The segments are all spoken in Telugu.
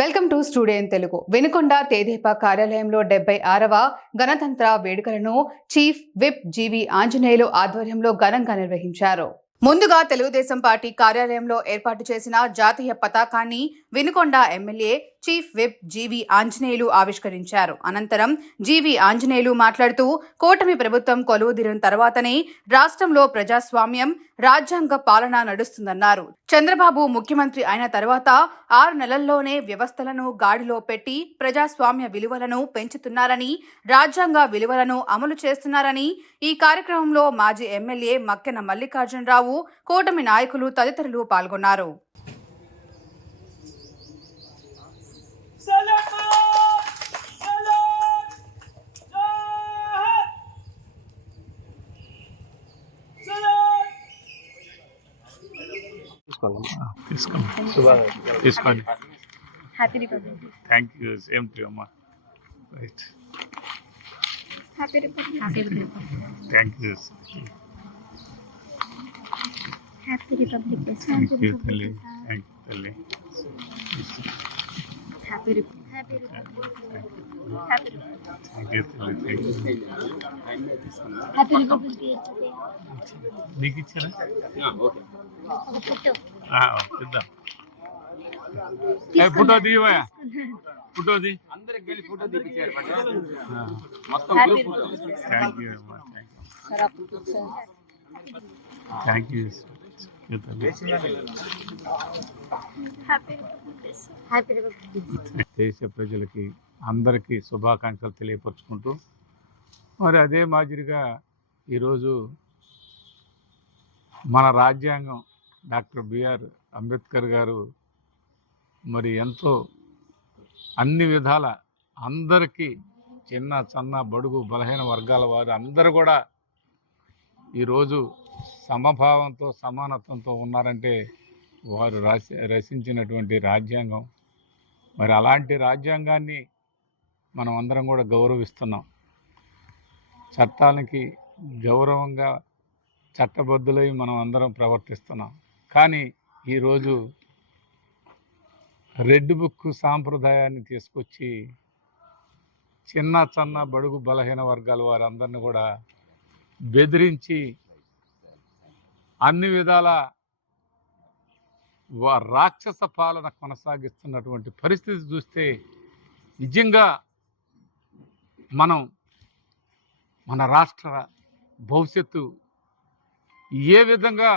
Welcome to student Telugu. Vinukonda తేదేపా కార్యాలయంలో డెబ్బై ఆరవ గణతంత్ర వేడుకలను చీఫ్ విప్ జీవి ఆంజనేయులు ఆధ్వర్యంలో ఘనంగా నిర్వహించారు. ముందుగా తెలుగుదేశం పార్టీ కార్యాలయంలో ఏర్పాటు చేసిన జాతీయ పతాకాన్ని Vinukonda MLA chief whip GV Anjaneyulu ఆవిష్కరించారు. అనంతరం జీవి ఆంజనేయులు మాట్లాడుతూ కూటమి ప్రభుత్వం కొలువుదీరిన తర్వాతనే రాష్ట్రంలో ప్రజాస్వామ్యం రాజ్యాంగ పాలన నడుస్తుందన్నారు. చంద్రబాబు ముఖ్యమంత్రి అయిన తర్వాత ఆరు నెలల్లోనే వ్యవస్థలను గాడిలో పెట్టి ప్రజాస్వామ్య విలువలను పెంచుతున్నారని రాజ్యాంగ విలువలను అమలు చేస్తున్నారని ఈ కార్యక్రమంలో మాజీ ఎమ్మెల్యే మక్కెన మల్లికార్జునరావు కూటమి నాయకులు తదితరులు పాల్గొన్నారు. తీసుకోండి. తీసుకోండి. థ్యాంక్ యూ సేమ్ టు అమ్మా right thank you happy republic thank you తల్లి. థ్యాంక్ యూ తల్లి. Happy republic happy republic happy నీకు ఇచ్చారా? ఫోటో. ఇద్దాం ఏ, ఫోటో ది. అందరికి ఫోటో మొత్తం థ్యాంక్ యూ థ్యాంక్ యూ దేశ ప్రజలకి అందరికీ శుభాకాంక్షలు తెలియపరుచుకుంటూ మరి అదే మాదిరిగా ఈరోజు మన రాజ్యాంగం డాక్టర్ బిఆర్ అంబేద్కర్ గారు మరి ఎంతో అన్ని విధాల అందరికీ చిన్న సన్న బడుగు బలహీన వర్గాల వారు అందరూ కూడా ఈరోజు సమభావంతో సమానత్వంతో ఉన్నారంటే వారు రాసి రచించినటువంటి రాజ్యాంగం. మరి అలాంటి రాజ్యాంగాన్ని మనం అందరం కూడా గౌరవిస్తున్నాం. చట్టానికి గౌరవంగా చట్టబద్ధులై మనం అందరం ప్రవర్తిస్తున్నాం. కానీ ఈరోజు రెడ్ బుక్ సాంప్రదాయాన్ని తీసుకొచ్చి చిన్న చన్న బడుగు బలహీన వర్గాల వారందరిని కూడా బెదిరించి అన్ని విధాల వా- రాక్షస పాలన కొనసాగిస్తున్నటువంటి పరిస్థితి చూస్తే నిజంగా మనం మన రాష్ట్ర భవిష్యత్తు ఏ విధంగా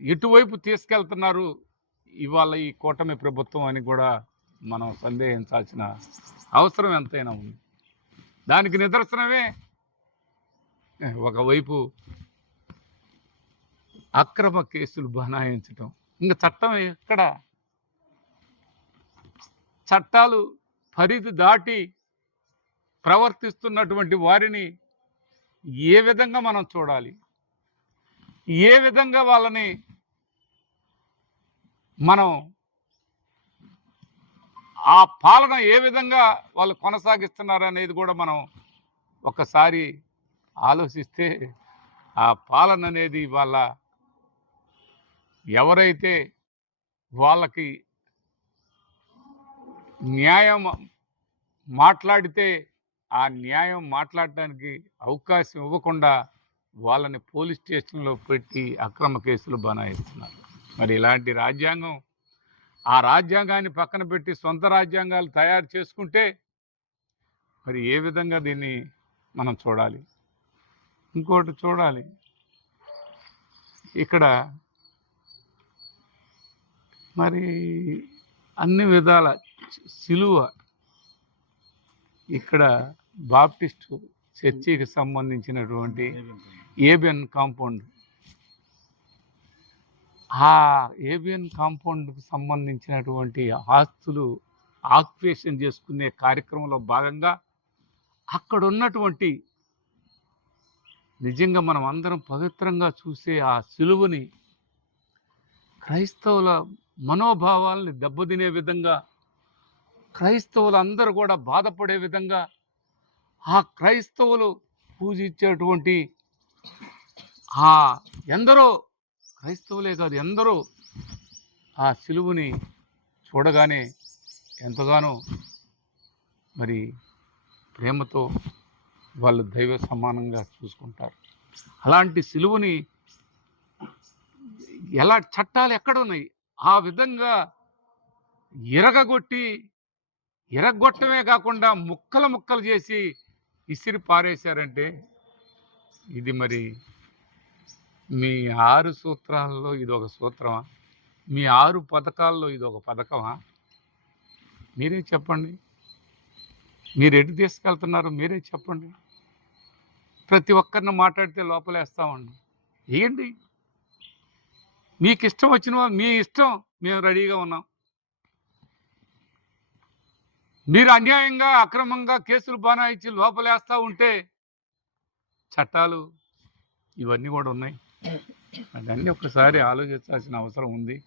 ఎటువైపు తీసుకెళ్తున్నారు ఇవాళ ఈ కూటమి ప్రభుత్వం అని కూడా మనం సందేహించాల్సిన అవసరం ఎంతైనా ఉంది. దానికి నిదర్శనమే ఒకవైపు అక్రమ కేసులు బనాయించటం. ఇంకా చట్టం ఎక్కడ? చట్టాలు పరిధి దాటి ప్రవర్తిస్తున్నటువంటి వారిని ఏ విధంగా మనం చూడాలి? ఏ విధంగా వాళ్ళని మనం ఆ పాలన ఏ విధంగా వాళ్ళు కొనసాగిస్తున్నారు అనేది కూడా మనం ఒకసారి ఆలోచిస్తే ఆ పాలన అనేది వాళ్ళ ఎవరైతే వాళ్ళకి న్యాయం మాట్లాడితే ఆ న్యాయం మాట్లాడడానికి అవకాశం ఇవ్వకుండా వాళ్ళని పోలీస్ స్టేషన్లో పెట్టి అక్రమ కేసులు బనాయిస్తున్నారు. మరి ఇలాంటి రాజ్యాంగం ఆ రాజ్యాంగాన్ని పక్కన పెట్టి సొంత రాజ్యాంగాలు తయారు చేసుకుంటే మరి ఏ విధంగా దీన్ని మనం చూడాలి? ఇంకోటి చూడాలి. ఇక్కడ మరి అన్ని విధాల సిలువ ఇక్కడ బాప్టిస్టు చర్చికి సంబంధించినటువంటి ఏబియన్ కాంపౌండ్. ఆ ఏబియన్ కాంపౌండ్కి సంబంధించినటువంటి ఆస్తులు ఆక్యుపేషన్ చేసుకునే కార్యక్రమంలో భాగంగా అక్కడ ఉన్నటువంటి నిజంగా మనం అందరం పవిత్రంగా చూసే ఆ సిలువని క్రైస్తవుల మనోభావాల్ని దెబ్బతినే విధంగా క్రైస్తవులందరూ కూడా బాధపడే విధంగా ఆ క్రైస్తవులు పూజించేటువంటి ఆ ఎందరో క్రైస్తవులే కాదు ఎందరో ఆ సిలువుని చూడగానే ఎంతగానో మరి ప్రేమతో వాళ్ళు దైవ సమానంగా చూసుకుంటారు. అలాంటి సిలువుని ఎలా చట్టాలు ఎక్కడున్నాయి ఆ విధంగా ఇరగగొట్టి ఇరగొట్టమే కాకుండా ముక్కలు ముక్కలు చేసి ఇసిరి పారేశారంటే ఇది మరి మీ ఆరు సూత్రాల్లో ఇది ఒక సూత్రమా? మీ ఆరు పథకాల్లో ఇది ఒక పథకమా? మీరే చెప్పండి. మీరు ఎటు తీసుకెళ్తున్నారు మీరే చెప్పండి. ప్రతి ఒక్కరిని మాట్లాడితే లోపలేస్తామండి. ఏంటి? మీకు ఇష్టం వచ్చిన వాళ్ళు- మీ ఇష్టం. మేము రెడీగా ఉన్నాం. మీరు అన్యాయంగా అక్రమంగా కేసులు బనాయించి లోపలేస్తూ ఉంటే చట్టాలు ఇవన్నీ కూడా ఉన్నాయి. అవన్నీ ఒక్కసారి ఆలోచించాల్సిన అవసరం ఉంది.